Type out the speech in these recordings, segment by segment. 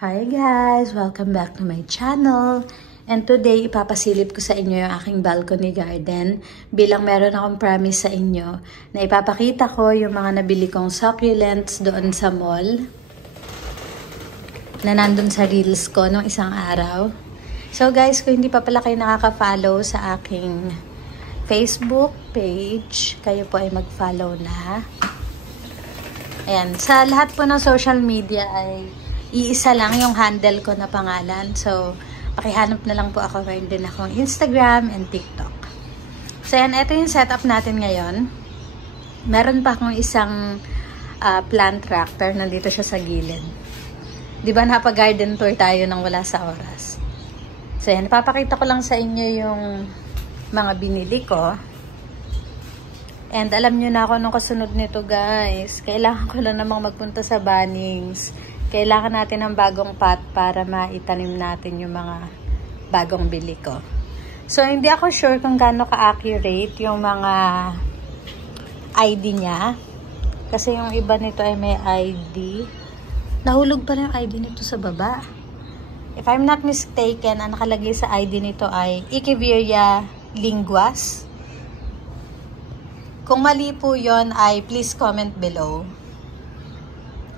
Hi guys! Welcome back to my channel. And today, ipapasilip ko sa inyo yung aking balcony garden bilang meron akong promise sa inyo na ipapakita ko yung mga nabili kong succulents doon sa mall na nandun sa reels ko nung isang araw. So guys, kung hindi pa pala kayo nakaka-follow sa aking Facebook page, kayo po ay mag-follow na. Ayan, sa lahat po ng social media ay iisa lang yung handle ko na pangalan. So, pakihanap na lang po ako. Meron din akong Instagram and TikTok. So, yan. Ito yung setup natin ngayon. Meron pa akong isang plant tractor. Nandito siya sa gilid. Diba napag-garden tour tayo nang wala sa oras? So, yan. Papakita ko lang sa inyo yung mga binili ko. And alam nyo na ako nung kasunod nito guys. Kailangan ko lang namang magpunta sa Bunnings. Kailangan natin ng bagong pot para maitanim natin yung mga bagong bili ko. So, hindi ako sure kung gaano ka-accurate yung mga ID niya. Kasi yung iba nito ay may ID. Nahulog pa rin yung ID nito sa baba. If I'm not mistaken, ang nakalagay sa ID nito ay Echeveria linguas. Kung mali po yon ay please comment below.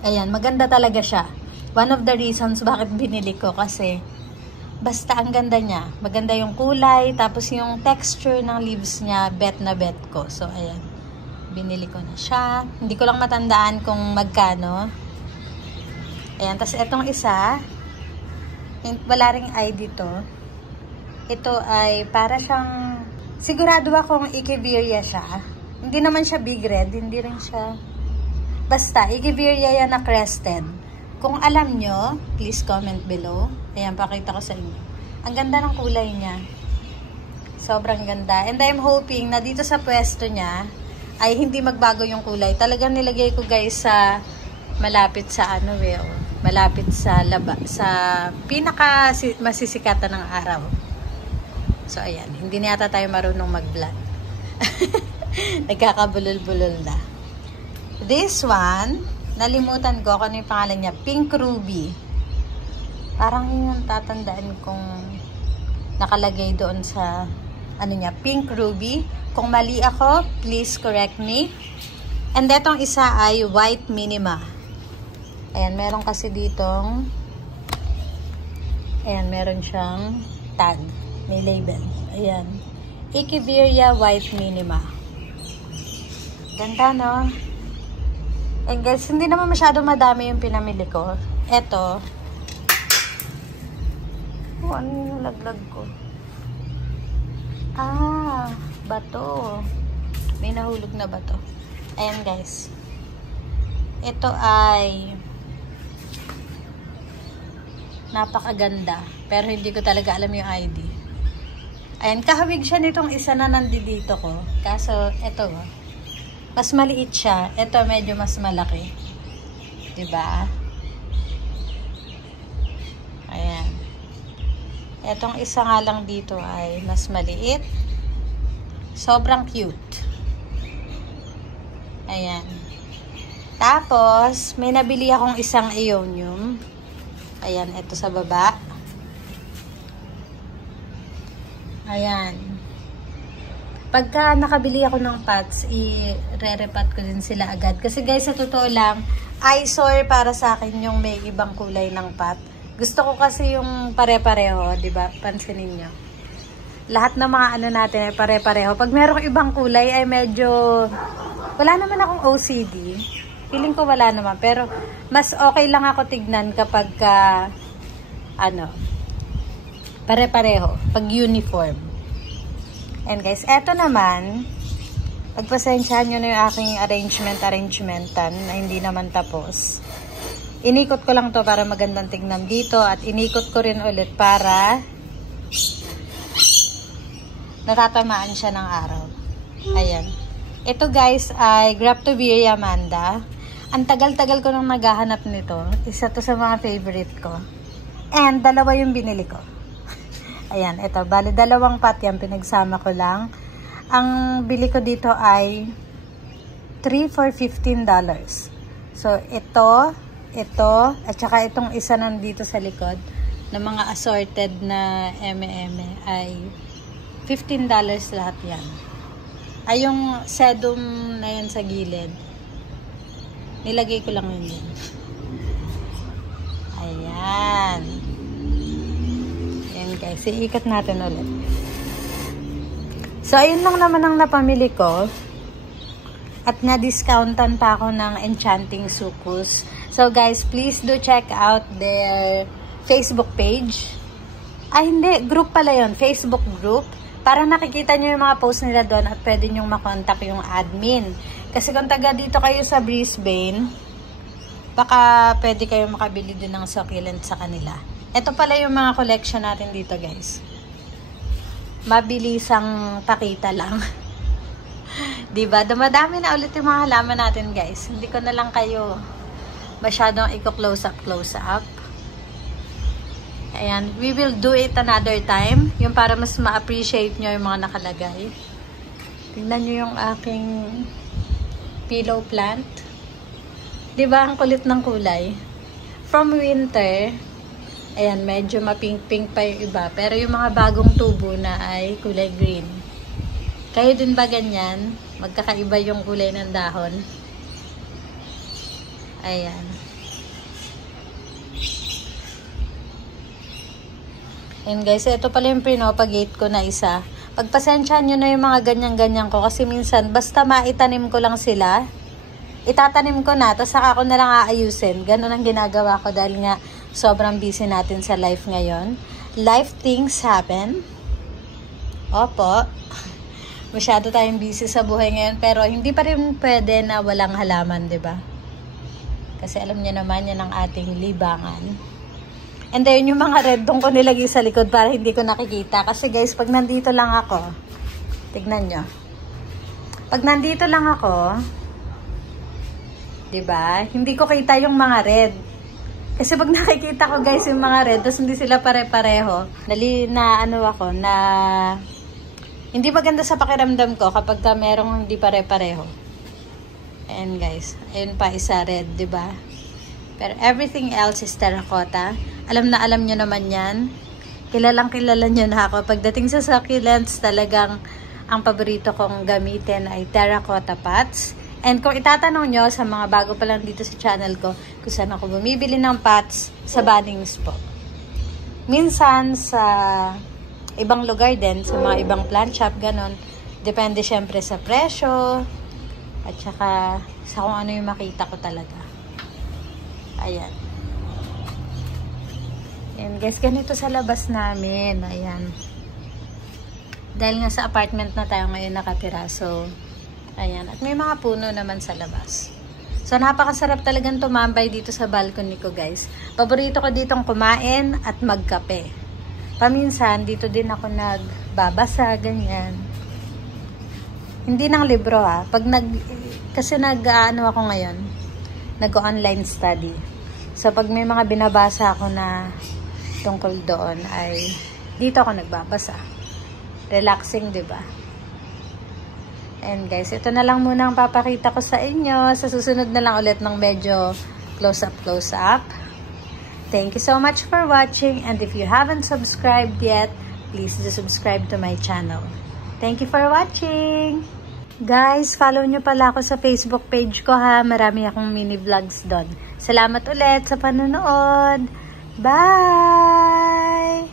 Ayan, maganda talaga siya. One of the reasons bakit binili ko kasi basta ang ganda niya. Maganda yung kulay, tapos yung texture ng leaves niya, bet na bet ko. So, ayan. Binili ko na siya. Hindi ko lang matandaan kung magkano. Ayan, tapos itong isa, wala ring ID to. Ito ay para siyang, sigurado akong Echeveria siya. Hindi naman siya big red, hindi rin siya. Basta, Echeveria yan na crested. Kung alam nyo, please comment below. Ayan, pakita ko sa inyo. Ang ganda ng kulay niya. Sobrang ganda. And I'm hoping na dito sa pwesto niya, ay hindi magbago yung kulay. Talagang nilagay ko guys sa malapit sa ano malapit sa pinaka masisikatan ng araw. So, ayan. Hindi na yata tayo marunong mag-vlog. Nagkakabulol-bulol na. This one, nalimutan ko kung ano yung pangalan niya. Pink Ruby. Parang yung tatandaan kong nakalagay doon sa ano niya, Pink Ruby. Kung mali ako, please correct me. And etong isa ay White Minima. Ayan, meron kasi ditong ayan, meron siyang tag. May label. Ayan. Echeveria White Minima. Ganda, no? And guys, hindi naman masyado madami yung pinamili ko. Eto. Oh, ano yung nalaglag ko? Ah, bato. May nahulog na bato. Ayan, guys. Ito ay napakaganda. Pero hindi ko talaga alam yung ID. Ayan, kahawig siya nitong isa na nandito ko. Kaso, eto, mas maliit siya. Ito medyo mas malaki. Diba? Ayan. Etong isa nga lang dito ay mas maliit. Sobrang cute. Ayan. Tapos, may nabili akong isang aeonium. Ayan, ito sa baba. Ayan. Pagka nakabili ako ng pots, i-re-repat ko din sila agad. Kasi guys, sa totoo lang, eyesore para sa akin yung may ibang kulay ng pot. Gusto ko kasi yung pare-pareho, diba? Pansinin nyo. Lahat ng mga ano natin ay pare-pareho. Pag merong ibang kulay ay medyo, wala naman akong OCD. Feeling ko wala naman. Pero mas okay lang ako tignan kapag pare-pareho. Pag uniform. And guys, eto naman, pagpasensyahan nyo na yung aking arrangementan na hindi naman tapos. Inikot ko lang to para magandang tignan dito at inikot ko rin ulit para natatamaan siya ng araw. Ayan. Ito guys ay Graptoveria Amanda. Ang tagal-tagal ko nang naghahanap nito. Isa to sa mga favorite ko. And dalawa yung binili ko. Ayan, ito. Bali, dalawang pot yan. Pinagsama ko lang. Ang bili ko dito ay 3 for $15. So, ito ito, at saka itong isa nandito sa likod, na mga assorted na eme-eme ay $15 lahat yan. Ay, yung sedum na yan sa gilid, nilagay ko lang yun. Ayan. Ayan guys, iikot natin ulit. So, ayun lang naman ang napamili ko. At na-discountan pa ako ng Enchanting Sukus. So guys, please do check out their Facebook page. Ay hindi, group pala yun. Facebook group. Para nakikita nyo yung mga post nila doon at pwede nyo makontak yung admin. Kasi kung taga dito kayo sa Brisbane, baka pwede kayo makabili din ng succulent sa kanila. Ito pala yung mga collection natin dito guys. Mabilisang pakita lang. Diba? Dumadami na ulit yung mga halaman natin guys. Hindi ko na lang kayo masyadong i-close up. Ayan. We will do it another time. Yung para mas ma-appreciate nyo yung mga nakalagay. Tingnan nyo yung aking pillow plant. Diba? Ang kulit ng kulay. From winter, ayan, medyo mapink-pink pa yung iba. Pero yung mga bagong tubo na ay kulay green. Kayo din ba ganyan? Magkakaiba yung kulay ng dahon. Ayan. Ayan guys, ito pala yung pinopagate ko na isa. Pagpasensyahan nyo na yung mga ganyan-ganyan ko kasi minsan basta maitanim ko lang sila, itatanim ko na, tapos saka ko na lang aayusin. Ganun ang ginagawa ko dahil nga sobrang busy natin sa life ngayon. Life things happen. Opo. Masyado tayong busy sa buhay ngayon, pero hindi pa rin pwede na walang halaman, 'di ba? Kasi alam niyo naman, yan ang ating libangan. And then yung mga red dong ko nilagay sa likod para hindi ko nakikita. Kasi guys, pag nandito lang ako, tignan nyo. Pag nandito lang ako, 'di ba? Hindi ko kita yung mga red. Kasi pag nakikita ko guys yung mga red, tapos hindi sila pare-pareho, hindi maganda sa pakiramdam ko kapag merong hindi pare-pareho. Ayan guys. Ayun pa, isa red, diba? Pero everything else is terracotta. Alam nyo naman yan. Kilalang kilala nyo na ako. Pagdating sa succulents, talagang ang paborito kong gamitin ay terracotta pots. And kung itatanong nyo sa mga bago pa lang dito sa channel ko, kung saan ako bumibili ng pots, sa Bunnings po. Minsan sa ibang lugar din, sa mga ibang plant shop, ganon. Depende syempre sa presyo, at saka sa kung ano yung makita ko talaga. Ayan. Ayan guys, ganito sa labas namin. Ayan. Dahil nga sa apartment na tayo ngayon nakatira, so, ayan. At may mga puno naman sa labas. So, napakasarap talagang tumambay dito sa balcony ko guys. Paborito ko ditong kumain at magkape. Paminsan, dito din ako nagbabasa, ganyan. Hindi ng libro kasi ako ngayon, nag-online study. So, pag may mga binabasa ako na tungkol doon, ay dito ako nagbabasa. Relaxing, diba? And guys, ito na lang muna ang papakita ko sa inyo. Sa susunod na lang ulit ng medyo close up. Thank you so much for watching, and if you haven't subscribed yet, please do subscribe to my channel. Thank you for watching! Guys, follow nyo pala ako sa Facebook page ko ha. Marami akong mini vlogs doon. Salamat ulit sa panonood! Bye!